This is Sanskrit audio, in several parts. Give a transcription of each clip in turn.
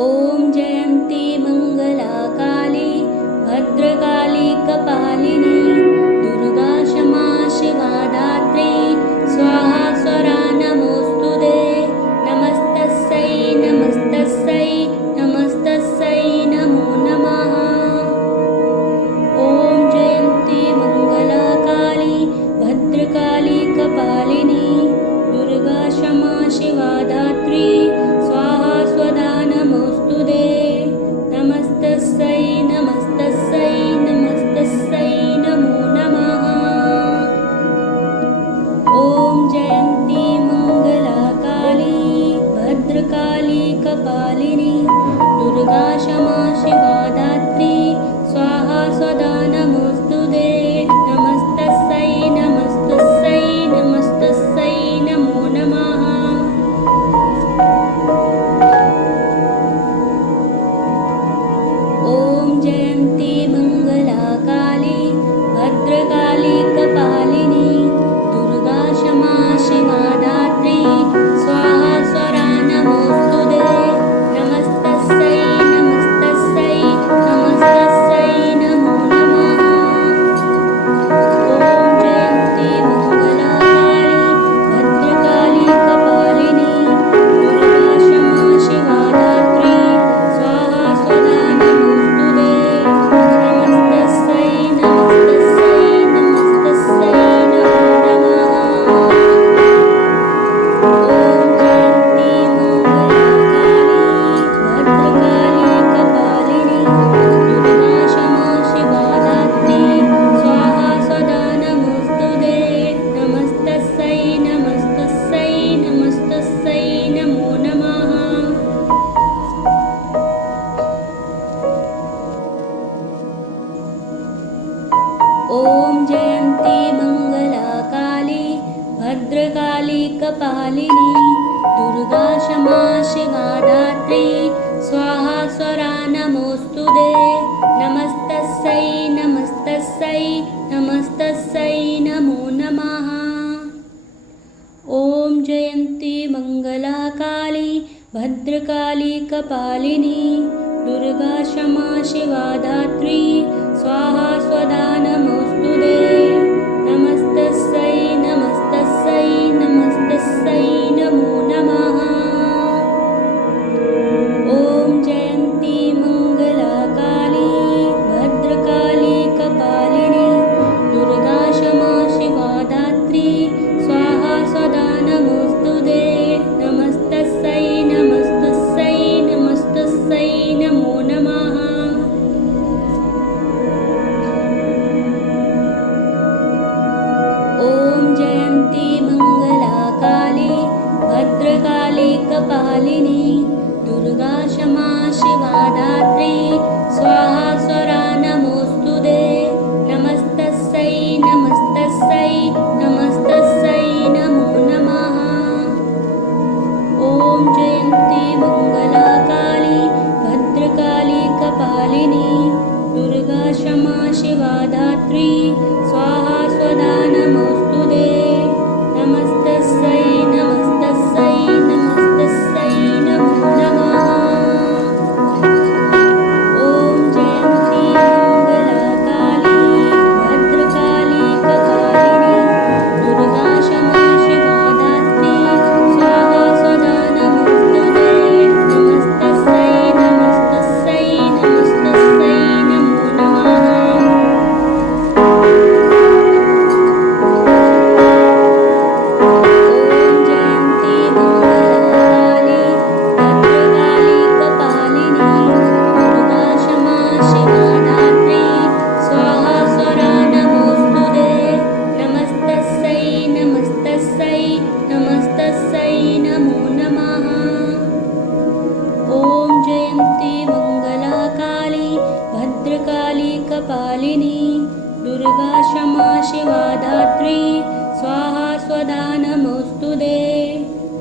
ॐ जयन्ती मङ्गलाकाली भद्रकाली कपालिनी दुर्गा क्षमा शिवा धात्री स्वाहा स्वरा नमोऽस्तुते नमस्तस्यै नमस्तस्यै नमस्तस्यै नमो नमः। ॐ जयन्ती मङ्गलाकाली भद्रकाली कपालिनी दुर्गा क्षमा शिवा धात्री स्वाहा स्वदा नमोऽस्तुते नमस्तस्यै नमस्तस्यै नमस्तस्यै नमो नमः। ॐ जयन्ती मङ्गलाकाली भद्रकाली कपालिनी दुर्गा क्षमा शिवा धात्री स्वाहा स्वदा नमोऽस्तुते नमस्तस्यै नमस्तस्यै नमस्तस्यै नमो नमः। ॐ जयन्ती मङ्गलाकाली भद्रकाली कपालिनी दुर्गा क्षमा शिवा धात्री स्वाहा स्वरा नमोऽस्तुते नमस्तस्यै नमस्तस्यै नमस्तस्यै नमो नमः। ॐ जयन्ती मङ्गलाकाली भद्रकाली कपालिनी दुर्गा क्षमा शिवा धात्री स्वाहा स्वदा नमोऽस्तुते नमस्तस्यै नमस्तस्यै नमस्तस्यै नमो नमः। ॐ जयन्ती मङ्गलाकाली भद्रकाली कपालिनी दुर्गा क्षमा शिवा धात्री स्वाहा स्वदा नमोऽस्तुते नमस्तस्यै नमस्तस्यै नमस्तस्यै नमो नमः। ॐ जयन्ती मङ्गलाकाली भद्रकाली कपालिनी दुर्गा क्षमा शिवा धात्री स्वाहा स्वरा नमोऽस्तुते नमस्तस्यै नमस्तस्यै नमस्तस्यै नमो नमः। ॐ जयन्ती मङ्गलाकाली भद्रकाली कपालिनी दुर्गा क्षमा शिवा धात्री स्वाहा स्वदा नमोऽस्तुते नमस्तस्यै नमस्तस्यै नमस्तस्यै नमो नमः। ॐ जयन्ती मङ्गलाकाली भद्रकाली कपालिनी दुर्गा क्षमा शिवा धात्री स्वाहा स्वदा नमोऽस्तुते नमस्तस्यै नमस्तस्यै नमस्तस्यै नमो नमः। ॐ जयन्ती मङ्गलाकाली भद्रकाली कपालिनी दुर्गा क्षमा शिवा धात्री स्वाहा स्वरा नमोऽस्तुते नमस्तस्यै नमस्तस्यै नमस्तस्यै नमो नमः। ॐ जयन्ती मङ्गलाकाली भद्रकाली कपालिनी दुर्गा क्षमा शिवा धात्री स्वाहा स्वदा नमोऽस्तुते नमस्तस्यै नमस्तस्यै नमस्तस्यै नमो नमः। ॐ जयन्ती मङ्गलाकाली भद्रकाली कपालिनी दुर्गा क्षमा शिवा धात्री स्वाहा स्वदा नमोऽस्तुते नमस्तस्यै नमस्तस्यै नमस्तस्यै नमो नमः। कपालिनी दुर्गा क्षमा शिवा धात्री स्वाहा स्वदा नमोऽस्तुते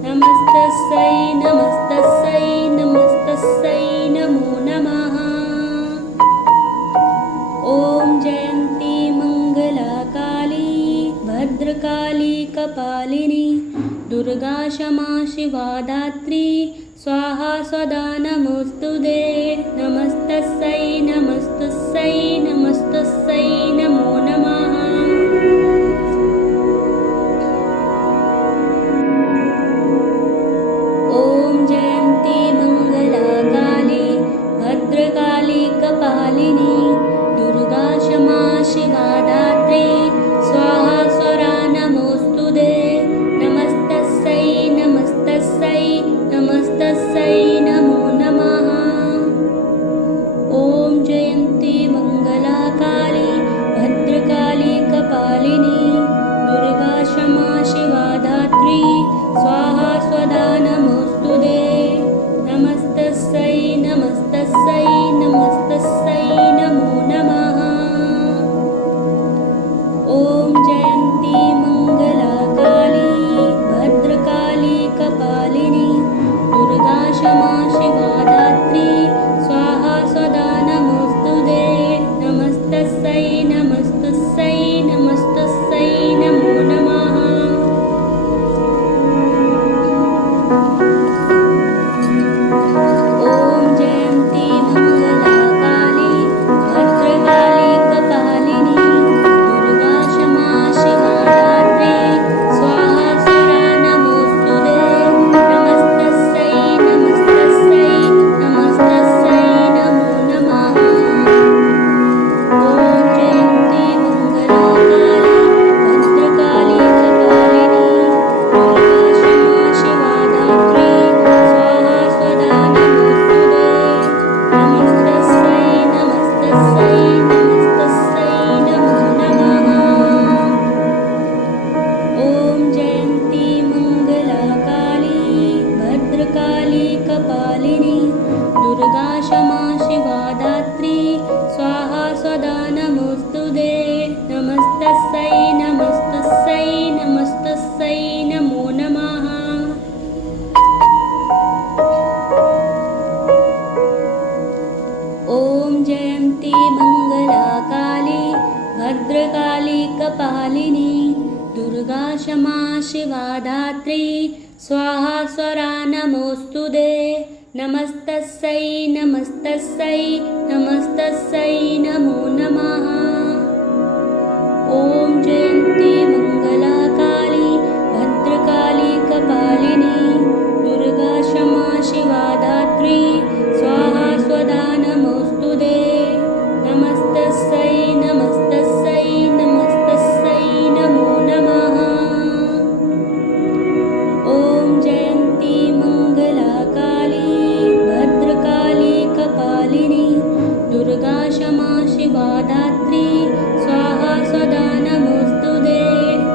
नमस्तस्यै नमस्तस्यै नमस्तस्यै नमो नमः। ॐ जयन्ती मङ्गलाकाली भद्रकाली कपालिनी दुर्गा क्षमा शिवा धात्री स्वाहा स्वदा नमोऽस्तु क्षमा शिवा धात्री स्वाहा स्वदा नमोस्तुते नमस्तस्यै नमस्तस्यै नमस्तस्यै नमो नमः ॐ जयन्ती मंगला काली भद्रकाली कपालिनी दुर्गा क्षमा शिवा धात्री स्वाहा स्वदा नमोस्तुते नमस्तस्यै नमस्तस्यै नमस्तस्यै नमो नमः ॐ जयन्ती मंगला काली भद्रकाली कपालिनी दुर्गा क्षमा शिवा धात्री स्वाहा स्वदा नमोस्तुते नमस्तस्यै नमस्तस्यै नमस्तस्यै नमो नमः ॐ जयन्ती मंगला काली भद्रकाली कपालिनी दुर्गा क्षमा शिवा धात्री स्वाहा स्वदा नमोस्तुते नमस्तस्यै नमस्तस्यै नमस्तस्यै नमो नमः ॐ जयन्ती मंगला काली भद्रकाली कपालिनी दुर्गा क्षमा शिवा धात्री स्वाहा स्वदा नमोस्तुते नमस्तस्यै नमस्तस्यै नमस्तस्यै नमो नमः ॐ जयन्ती मंगला काली भद्रकाली कपालिनी दुर्गा क्षमा शिवा धात्री स्वाहा स्वदा नमोस्तुते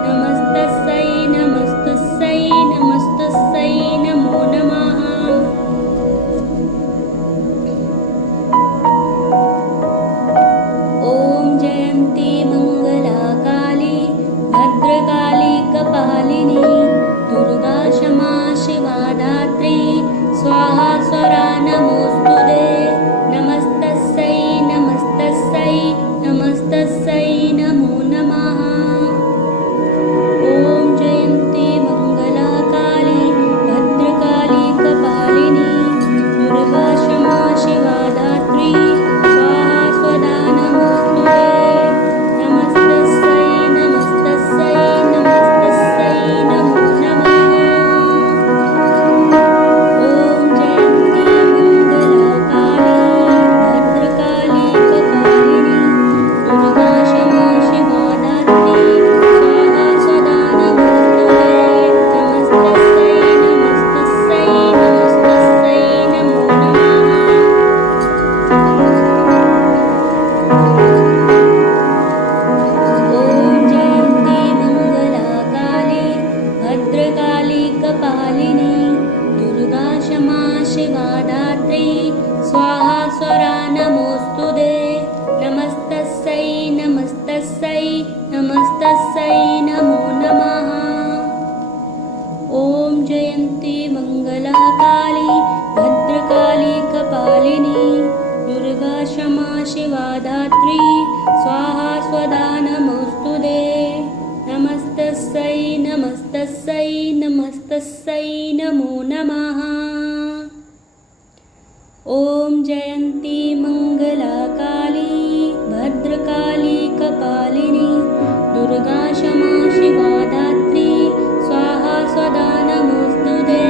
नमस्तस्यै नमस्तस्यै नमस्तस्यै नमो नमः ॐ जयन्ती मंगला काली भद्रकाली कपालिनी दुर्गा क्षमा शिवा धात्री स्वाहा स्वदा नमोस्तुते नमस्तस्यै नमस्तस्यै नमस्तस्यै नमो नमः ॐ जयन्ती मंगला काली भद्रकाली कपालिनी दुर्गा क्षमा शिवा धात्री स्वाहा स्वदा नमोस्तुते नमस्तस्यै नमस्तस्यै नमस्तस्यै नमो नमः ॐ जयन्ती मंगला काली भद्रकाली कपालिनी दुर्गा क्षमा शिवा धात्री स्वाहा स्वदा नमोस्तुते नमस्तस्यै नमस्तस्यै नमस्तस्यै नमो नमः ॐ जयन्ती मंगला काली भद्रकाली कपालिनी दुर्गा क्षमा शिवा धात्री स्वाहा स्वदा नमोस्तुते नमस्तस्यै नमस्तस्यै नमस्तस्यै नमो नमः ॐ जयन्ती मंगला काली भद्रकाली कपालिनी दुर्गा क्षमा शिवा धात्री स्वाहा स्वदा नमोस्तुते नमस्तस्यै नमस्तस्यै नमस्तस्यै नमो नमः ॐ जयन्ती मंगला काली भद्रकाली कपालिनी दुर्गा क्षमा शिवा धात्री स्वाहा स्वदा नमोस्तुते नमस्तस्यै नमस्तस्यै नमस्तस्यै नमो नमः ॐ जयन्ती मंगला काली भद्रकाली कपालिनी दुर्गा क्षमा शिवा धात्री स्वाहा स्वदा नमोस्तुते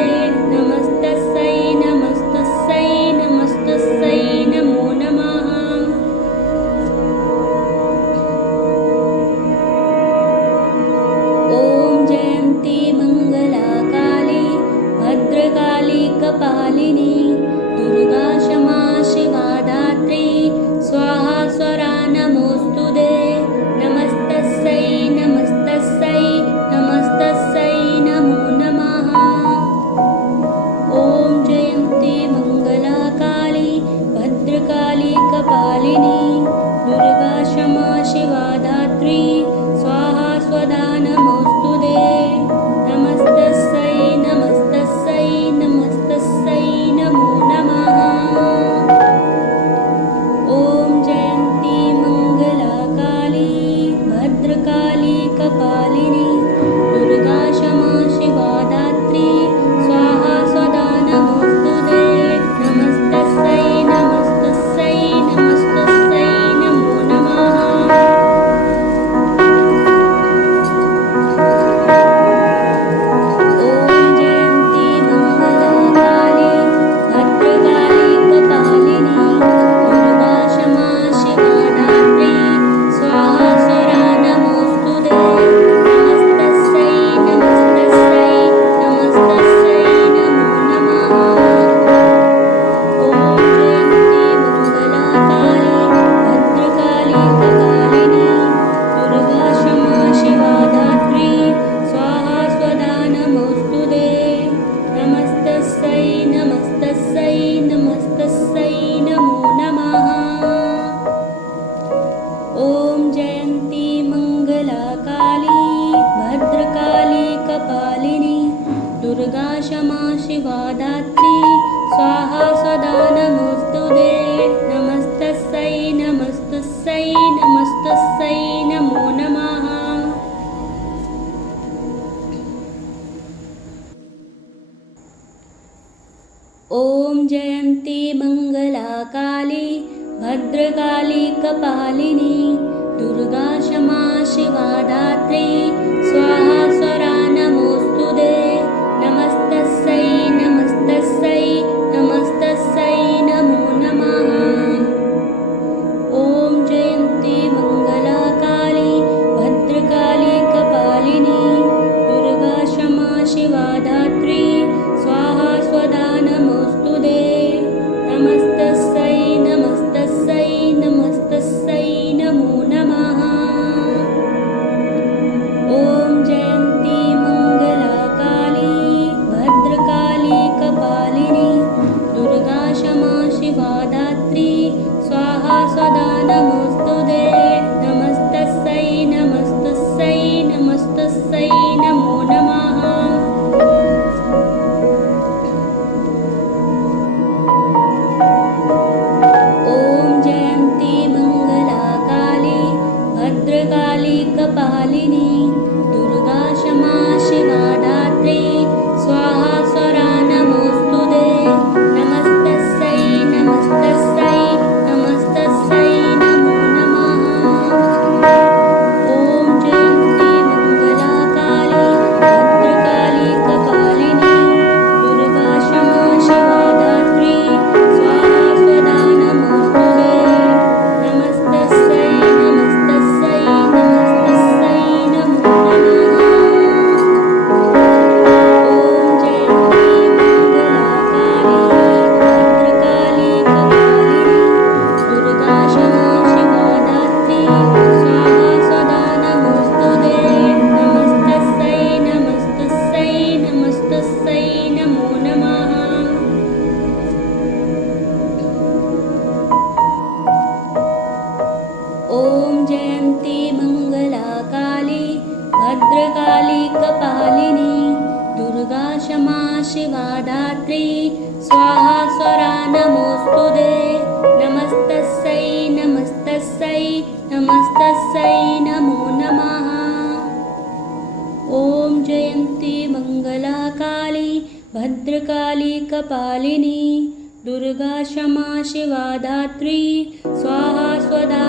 नमस्तस्यै नमस्तस्यै नमस्तस्यै नमो नमः ॐ जयन्ती मंगला काली भद्रकाली कपालिनी दुर्गा क्षमा शिवा धात्री स्वाहा ॐ जयन्ती मङ्गलाकाली भद्रकाली कपालिनी दुर्गा क्षमा शिवा धात्री स्वाहा स्वरा नमोऽस्तुते नमस्तस्यै नमस्तस्यै नमस्तस्यै नमो नमः। ॐ जयन्ती मङ्गलाकाली भद्रकाली कपालिनी दुर्गा क्षमा शिवा धात्री स्वाहा स्वदा नमोऽस्तुते नमस्तस्यै नमस्तस्यै नमस्तस्यै नमो नमः। ॐ जयन्ती मङ्गलाकाली भद्रकाली कपालिनी दुर्गा क्षमा शिवा धात्री स्वाहा स्वदा नमोऽस्तुते नमस्तस्यै नमस्तस्यै नमस्तस्यै नमो नमः। ॐ जयन्ती मङ्गलाकाली भद्रकाली कपालिनी दुर्गा क्षमा शिवा धात्री स्वाहा स्वरा नमोऽस्तुते नमस्तस्यै नमस्तस्यै नमस्तस्यै नमो नमः। ॐ जयन्ती मङ्गलाकाली भद्रकाली कपालिनी दुर्गा क्षमा शिवा धात्री स्वाहा स्वदा नमोऽस्तुते नमस्तस्यै नमस्तस्यै नमस्तस्यै नमो नमः। ॐ जयन्ती मङ्गलाकाली भद्रकाली कपालिनी दुर्गा क्षमा शिवा धात्री स्वाहा स्वदा नमोऽस्तुते नमस्तस्यै नमस्तस्यै नमस्तस्यै नमो नमः। ॐ जयन्ती मङ्गलाकाली भद्रकाली कपालिनी दुर्गा क्षमा शिवा धात्री स्वाहा स्वरा नमोऽस्तुते नमस्तस्यै नमस्तस्यै नमस्तस्यै नमो नमः। ॐ जयन्ती मङ्गलाकाली भद्रकाली कपालिनी दुर्गा क्षमा शिवा धात्री स्वाहा स्वदा